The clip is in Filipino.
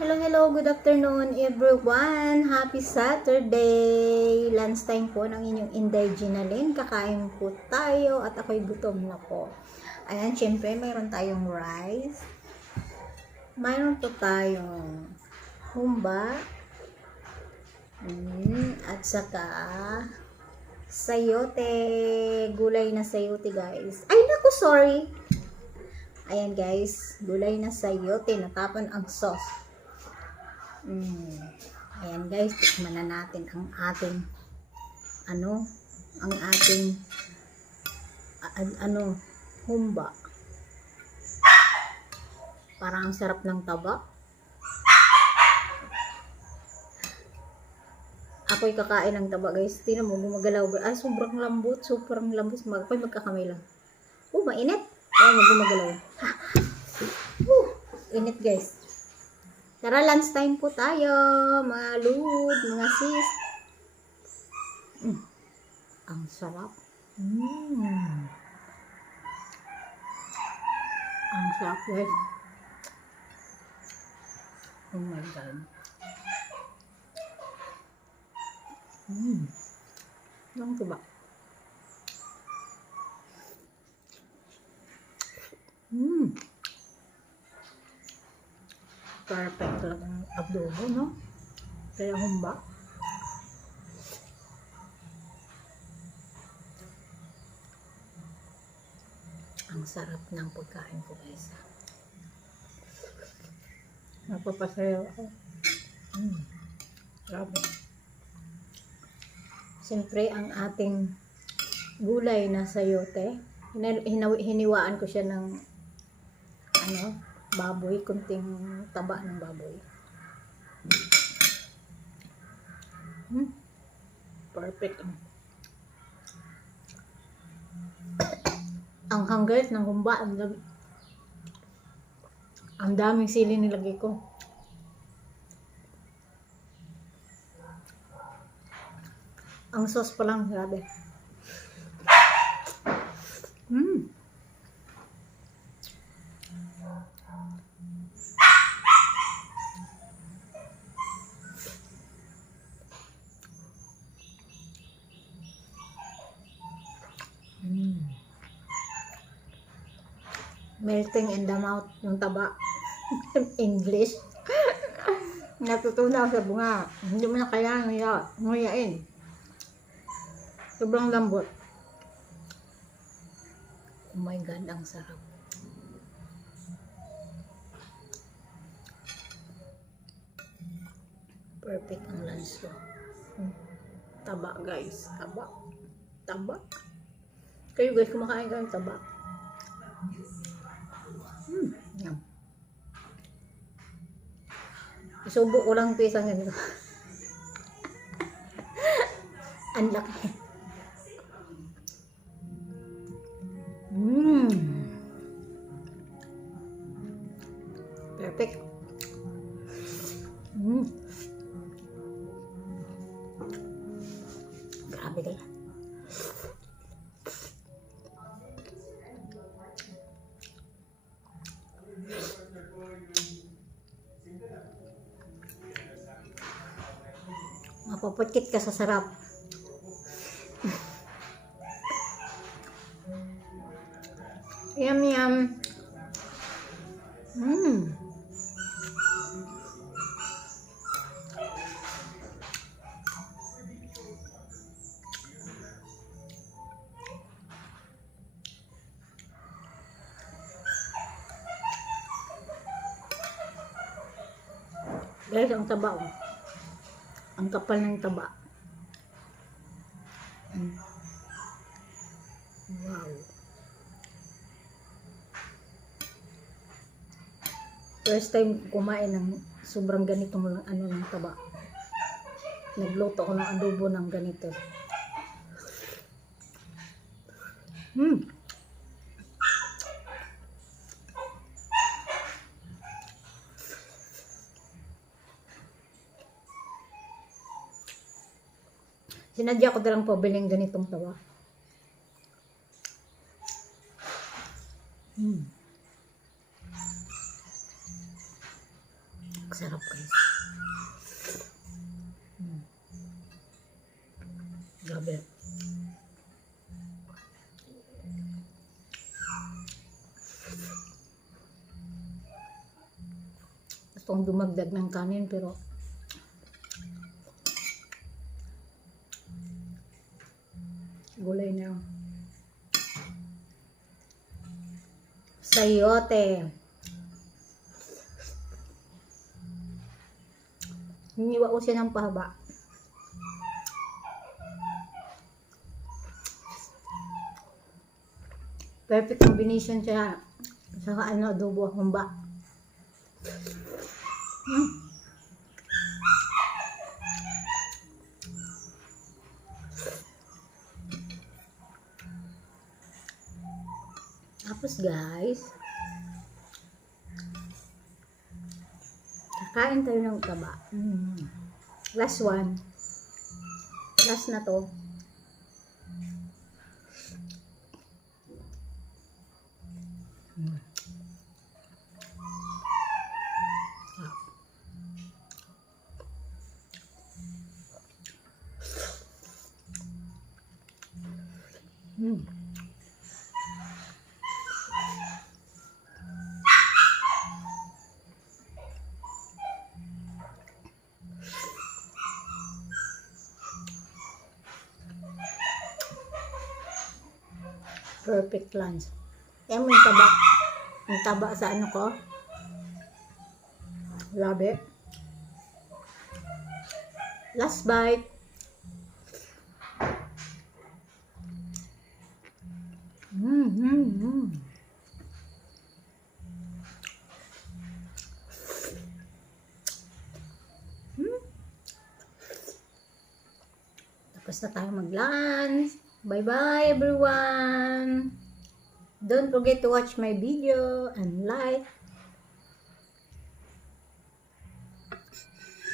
Hello, hello, good afternoon everyone. Happy Saturday. Lunch time po ng inyong Inday Ginalyn. Kakain po tayo at ako'y gutom na po. Ayan, syempre mayroon tayong rice. Mayroon po tayong humba. At saka sayote. Gulay na sayote, guys. Ay, naku, sorry. Ayan, guys. Gulay na sayote. Natapon ang sauce. Ayan, guys. Tikman na natin ang ating humba. Parang ang sarap ng taba. Ako'y kakain ng taba, guys. Tingnan mo, gumagalaw. Ay, sobrang lambot. Ako'y magkakamay lang. Mainit. Ayan, gumagalaw. Init, guys. Tara, lunch time po tayo, mga lud, mga sis. Ang sarap. Ang sarap, guys. Oh my God. Ang diba? Perfect talagang adobo, no? Kaya humba. Ang sarap ng pagkain ko, guys. Napapasayaw ako. Grabe. Siyempre, ang ating gulay na sayote, hiniwaan ko siya ng baboy, kunting taba ng baboy. Perfect. Ang hanggat ng humba, ang daming sili nilagay ko. Ang sauce pa lang, grabe. Melting in the mouth yung taba. English. Natutunan sa bunga. Hindi mo na kailangan nguyain. Sobrang lambot. Oh my God, ang sarap. Perfect ang lunch ko. Taba, guys. Taba. Kayo, guys, kumakain kayo ng taba. Yum. Isubo ko lang ito isang ganito. Ang laki. Perfect. Grabe ka. Mapaputkit ka sa sarap. Yum, yum. Guys, ang taba, oh. Ang kapal ng taba. Wow. First time kumain ng sobrang ganitong ng taba. Nagluto ko ng adobo ng ganito. Sinadya ko dalang pabiling ganitong taba. Sarap guys. Grabe. Gusto kong dumagdag ng kanin pero gulay na. Sayote. Hiniwa ko siya ng pahaba. Perfect combination siya sa adobo humba. Tapos guys, kakain tayo ng taba. Last one. Last na to. Perfect lunch. Yan mo yung taba. Yung taba sa ano ko. Love it. Last bite. Tapos na tayo mag-lunch. Bye-bye everyone. Don't forget to watch my video and like,